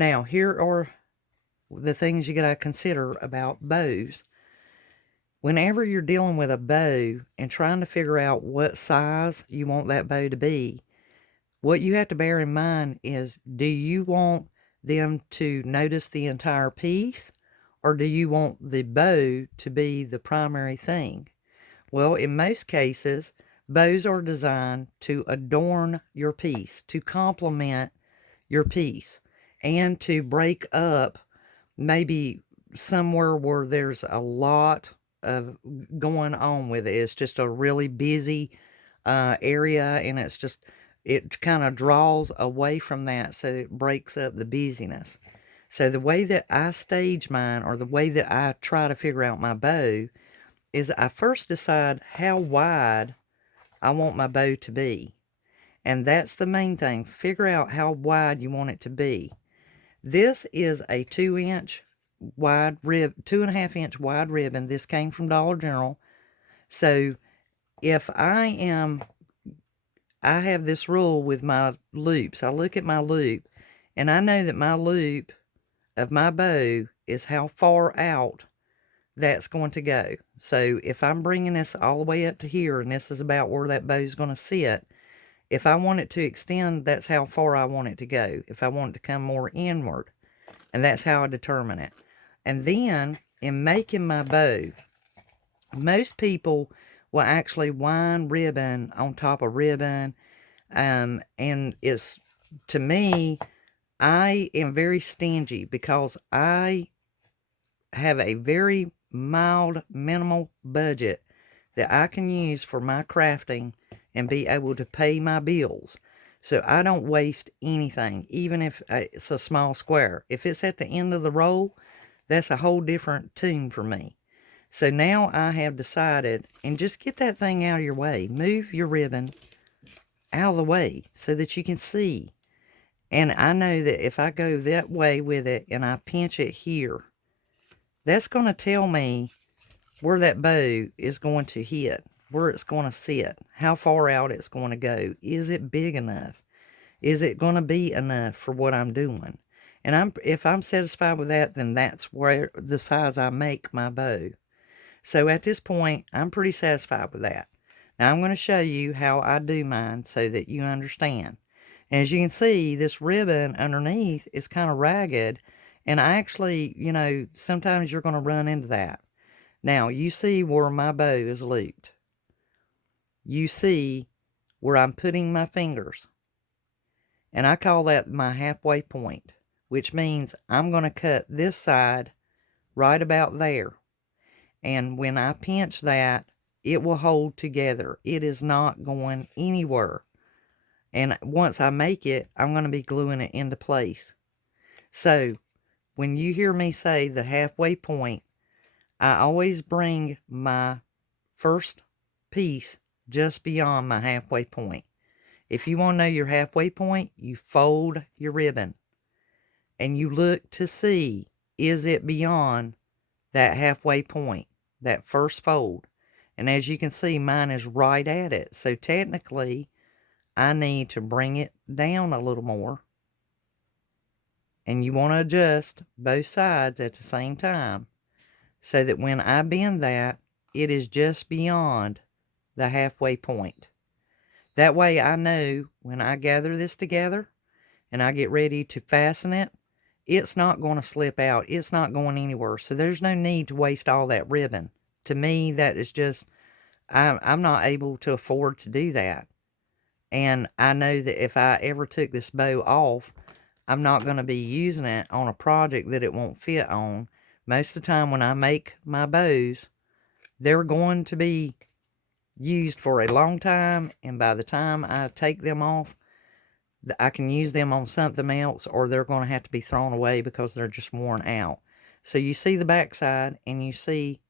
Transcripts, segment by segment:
Now, here are the things you got to consider about bows. Whenever you're dealing with a bow and trying to figure out what size you want that bow to be, what you have to bear in mind is, do you want them to notice the entire piece, or do you want the bow to be the primary thing? Well, in most cases, bows are designed to adorn your piece, to complement your piece, and to break up maybe somewhere where there's a lot of going on with it. It's just a really busy area, and it kind of draws away from that, so it breaks up the busyness. So the way that I stage mine, or the way that I try to figure out my bow, is I first decide how wide I want my bow to be. And that's the main thing. Figure out how wide you want it to be. This is a 2-inch wide rib, 2.5-inch wide ribbon. This came from Dollar General. So if I have this rule with my loops. I look at my loop, and I know that my loop of my bow is how far out that's going to go. So if I'm bringing this all the way up to here, and this is about where that bow is going to sit, if I want it to extend, that's how far I want it to go. If I want it to come more inward, and that's how I determine it. And then in making my bow, most people will actually wind ribbon on top of ribbon. And it's, to me, I am very stingy because I have a very mild, minimal budget that I can use for my crafting and be able to pay my bills. So I don't waste anything, even if it's a small square. If it's at the end of the roll, that's a whole different tune for me. So now I have decided, and just get that thing out of your way. Move your ribbon out of the way so that you can see. And I know that if I go that way with it and I pinch it here, that's going to tell me where that bow is going to hit, where it's going to sit, how far out it's going to go. Is it big enough? Is it going to be enough for what I'm doing? And if I'm satisfied with that, then that's where the size I make my bow. So at this point, I'm pretty satisfied with that. Now I'm going to show you how I do mine so that you understand. And as you can see, this ribbon underneath is kind of ragged. And I actually, sometimes you're going to run into that. Now, you see where my bow is looped. You see where I'm putting my fingers. And I call that my halfway point, which means I'm going to cut this side right about there. And when I pinch that, it will hold together. It is not going anywhere. And once I make it, I'm going to be gluing it into place. So when you hear me say the halfway point, I always bring my first piece just beyond my halfway point. If you want to know your halfway point, you fold your ribbon and you look to see, is it beyond that halfway point, that first fold? And as you can see, mine is right at it. So technically, I need to bring it down a little more. And you want to adjust both sides at the same time, so that when I bend that, it is just beyond the halfway point. That way I know when I gather this together and I get ready to fasten it, it's not going to slip out. It's not going anywhere. So there's no need to waste all that ribbon. To me, that is just, I'm not able to afford to do that. And I know that if I ever took this bow off, I'm not going to be using it on a project that it won't fit on. Most of the time when I make my bows, they're going to be used for a long time, and by the time I take them off, I can use them on something else, or they're going to have to be thrown away because they're just worn out. So you see the back side, and you see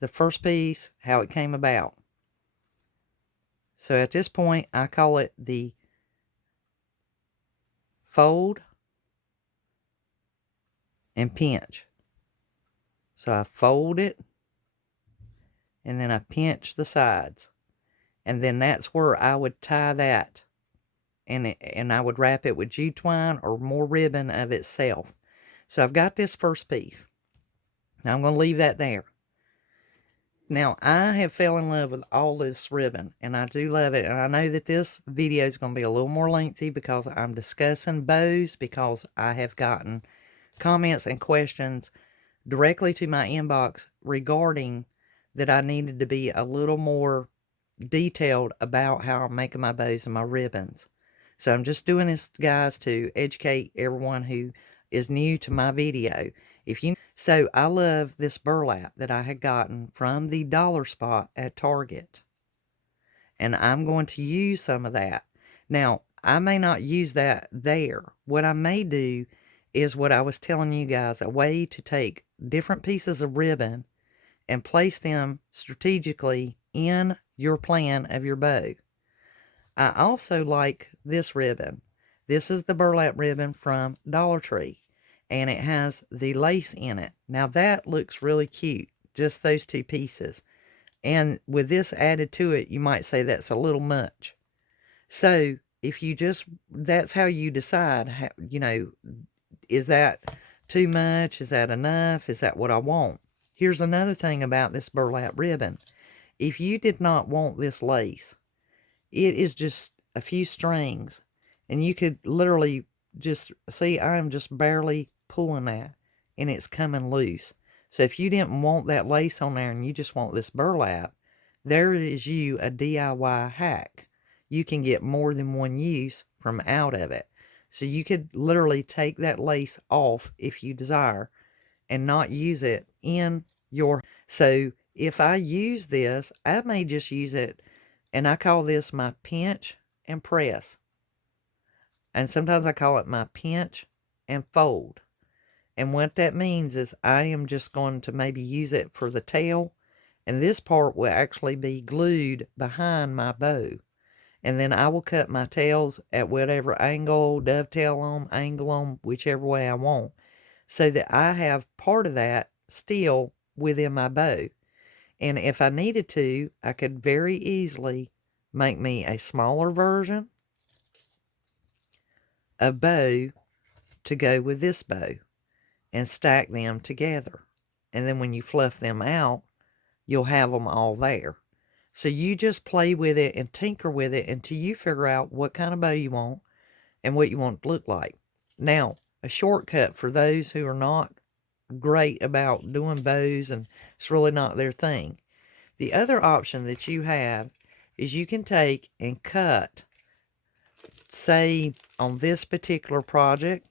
the first piece, how it came about. So at this point, I call it the fold and pinch. So I fold it, and then I pinch the sides. And then that's where I would tie that and I would wrap it with jute twine or more ribbon of itself. So I've got this first piece. Now I'm going to leave that there. Now, I have fell in love with all this ribbon, and I do love it. And I know that this video is going to be a little more lengthy because I'm discussing bows, because I have gotten comments and questions directly to my inbox regarding that I needed to be a little more detailed about how I'm making my bows and my ribbons. So I'm just doing this, guys, to educate everyone who is new to my video. So I love this burlap that I had gotten from the dollar spot at Target. And I'm going to use some of that. Now, I may not use that there. What I may do is what I was telling you guys, a way to take different pieces of ribbon and place them strategically in your plan of your bow. I also like this ribbon. This is the burlap ribbon from Dollar Tree, and it has the lace in it. Now that looks really cute, just those two pieces. And with this added to it, you might say that's a little much. So if you just, that's how you decide, how, is that too much? Is that enough? Is that what I want? Here's another thing about this burlap ribbon. If you did not want this lace, it is just a few strings, and you could literally just see I'm just barely pulling that, and it's coming loose. So if you didn't want that lace on there and you just want this burlap, there is you a DIY hack. You can get more than one use from out of it. So you could literally take that lace off if you desire and not use it in your. So if I use this, I may just use it, and I call this my pinch and press. And sometimes I call it my pinch and fold. And what that means is I am just going to maybe use it for the tail, and this part will actually be glued behind my bow. And then I will cut my tails at whatever angle, dovetail them, angle them, whichever way I want, so that I have part of that still within my bow. And if I needed to, I could very easily make me a smaller version of bow to go with this bow and stack them together. And then when you fluff them out, you'll have them all there. So you just play with it and tinker with it until you figure out what kind of bow you want and what you want it to look like. Now, a shortcut for those who are not great about doing bows and it's really not their thing. The other option that you have is you can take and cut, say on this particular project,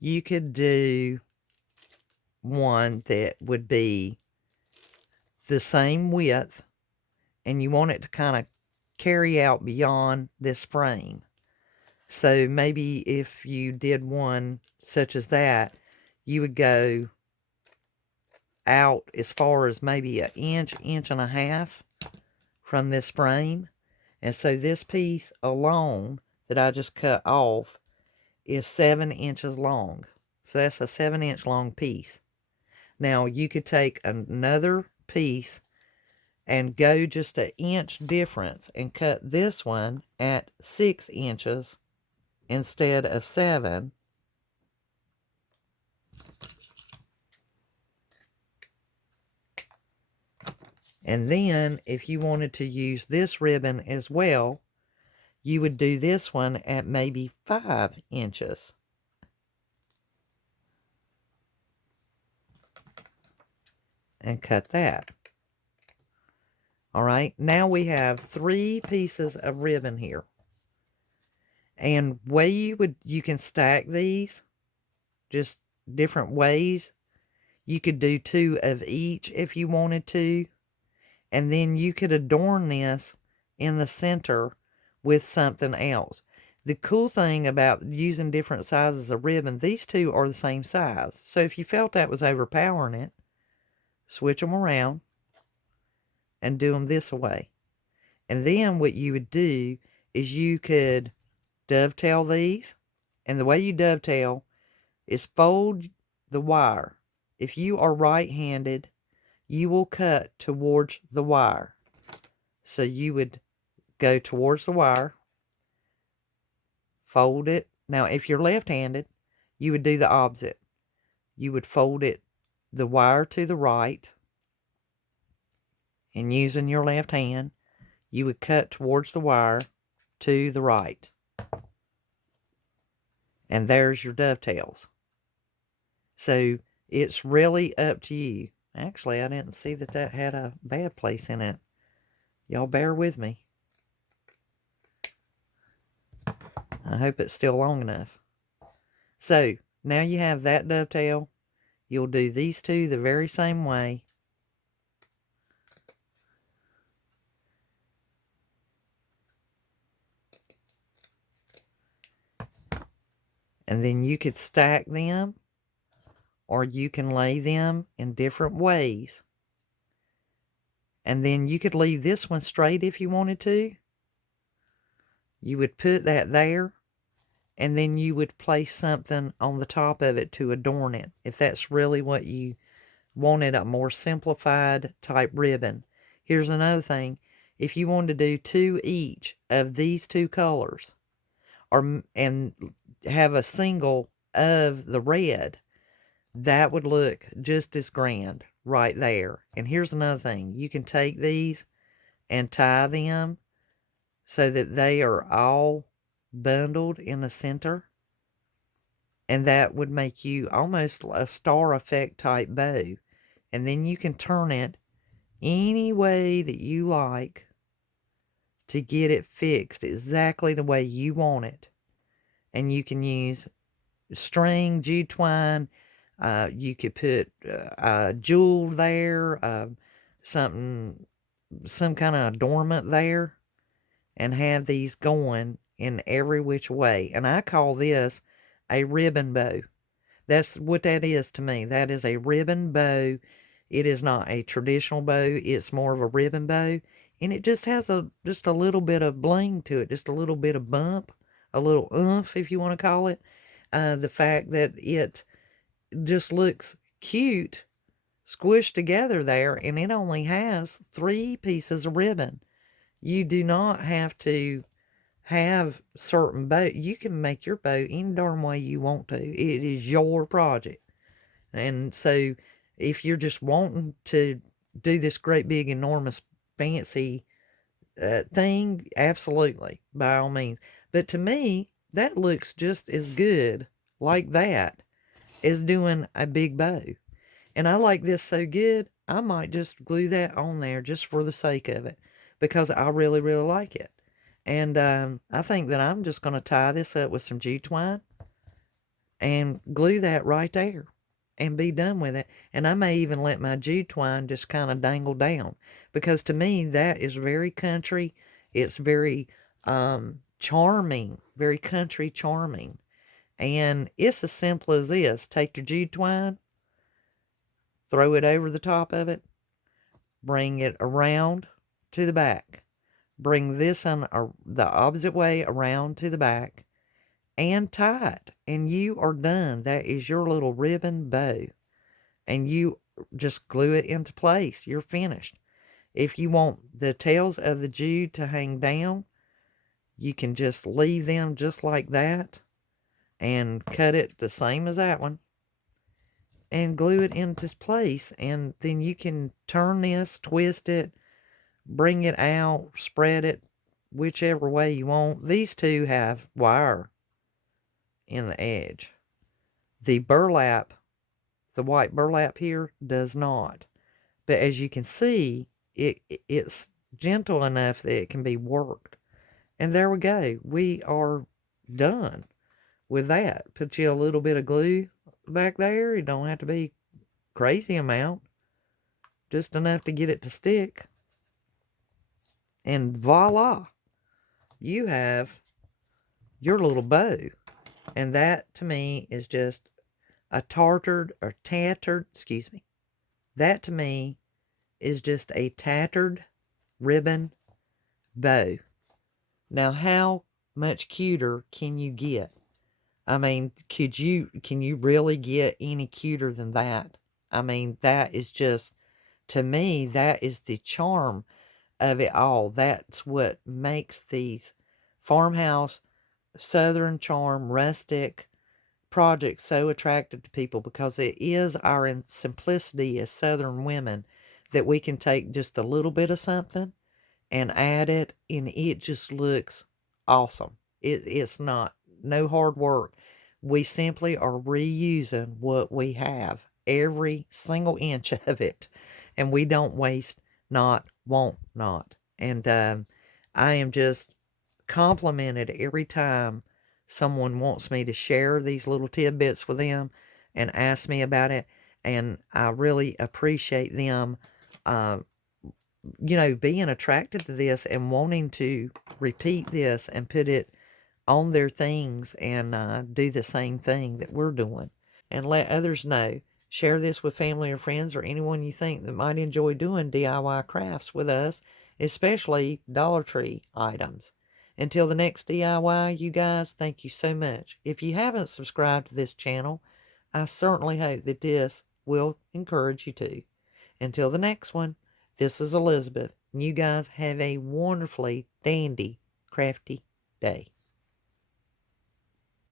you could do one that would be the same width, and you want it to kind of carry out beyond this frame. So maybe if you did one such as that, you would go out as far as maybe an inch, inch and a half from this frame. And so this piece alone that I just cut off is 7 inches long. So that's a 7-inch long piece. Now you could take another piece and go just an inch difference and cut this one at 6 inches instead of 7. And then if you wanted to use this ribbon as well, you would do this one at maybe 5 inches. And cut that. All right, now we have 3 pieces of ribbon here. And way you can stack these just different ways. You could do 2 of each if you wanted to. And then you could adorn this in the center with something else. The cool thing about using different sizes of ribbon, these two are the same size. So if you felt that was overpowering it, switch them around and do them this way. And then what you would do is you could dovetail these. And the way you dovetail is fold the wire. If you are right-handed, you will cut towards the wire. So you would go towards the wire, fold it. Now, if you're left-handed, you would do the opposite. You would fold it, the wire to the right, and using your left hand, you would cut towards the wire to the right. And there's your dovetails. So it's really up to you. Actually, I didn't see that had a bad place in it. Y'all bear with me. I hope it's still long enough. So now you have that dovetail. You'll do these two the very same way. And then you could stack them, or you can lay them in different ways. And then you could leave this one straight if you wanted to. You would put that there, and then you would place something on the top of it to adorn it, if that's really what you wanted, a more simplified type ribbon. Here's another thing. If you wanted to do two each of these two colors, and have a single of the red, that would look just as grand right there. And here's another thing. You can take these and tie them so that they are all bundled in the center. And that would make you almost a star effect type bow. And then you can turn it any way that you like to get it fixed exactly the way you want it. And you can use string, jute twine. You could put a jewel there, some kind of adornment there, and have these going in every which way. And I call this a ribbon bow. That's what that is to me. That is a ribbon bow. It is not a traditional bow. It's more of a ribbon bow. And it just has just a little bit of bling to it, just a little bit of bump, a little oomph, if you want to call it. The fact that it just looks cute squished together there, and it only has 3 pieces of ribbon. You do not have to have certain bow. You can make your bow any darn way you want to. It is your project. And so if you're just wanting to do this great big enormous fancy thing, absolutely, by all means. But to me, that looks just as good like that as doing a big bow. And I like this so good, I might just glue that on there just for the sake of it, because I really, really like it. And I think that I'm just going to tie this up with some jute twine and glue that right there and be done with it. And I may even let my jute twine just kind of dangle down, because to me that is very country. It's very charming, very country charming. And it's as simple as this. Take your jute twine, throw it over the top of it, bring it around to the back, bring this on the opposite way around to the back, and tie it, and you are done. That is your little ribbon bow, and you just glue it into place. You're finished. If you want the tails of the jute to hang down, you can just leave them just like that and cut it the same as that one and glue it into place. And then you can turn this, twist it, bring it out, spread it whichever way you want. These two have wire in the edge. The burlap, the white burlap here, does not. But as you can see, it's gentle enough that it can be worked. And there we go. We are done with that. Put you a little bit of glue back there. It don't have to be crazy amount. Just enough to get it to stick. And voila. You have your little bow. And that, to me, is just a tattered, that to me is just a tattered ribbon bow. Now, how much cuter can you get? I mean, can you really get any cuter than that? I mean, that is just, to me, that is the charm of it all. That's what makes these farmhouse Southern charm, rustic project so attractive to people because it is our simplicity as Southern women that we can take just a little bit of something and add it, and it just looks awesome. It's not no hard work. We simply are reusing what we have, every single inch of it, and we don't waste, not, won't not. And I am just complimented every time someone wants me to share these little tidbits with them and ask me about it. And I really appreciate them, uh, being attracted to this and wanting to repeat this and put it on their things and do the same thing that we're doing and let others know. Share this with family or friends or anyone you think that might enjoy doing DIY crafts with us, especially Dollar Tree items. Until the next DIY, you guys, thank you so much. If you haven't subscribed to this channel, I certainly hope that this will encourage you to. Until the next one, this is Elizabeth. You guys have a wonderfully dandy, crafty day.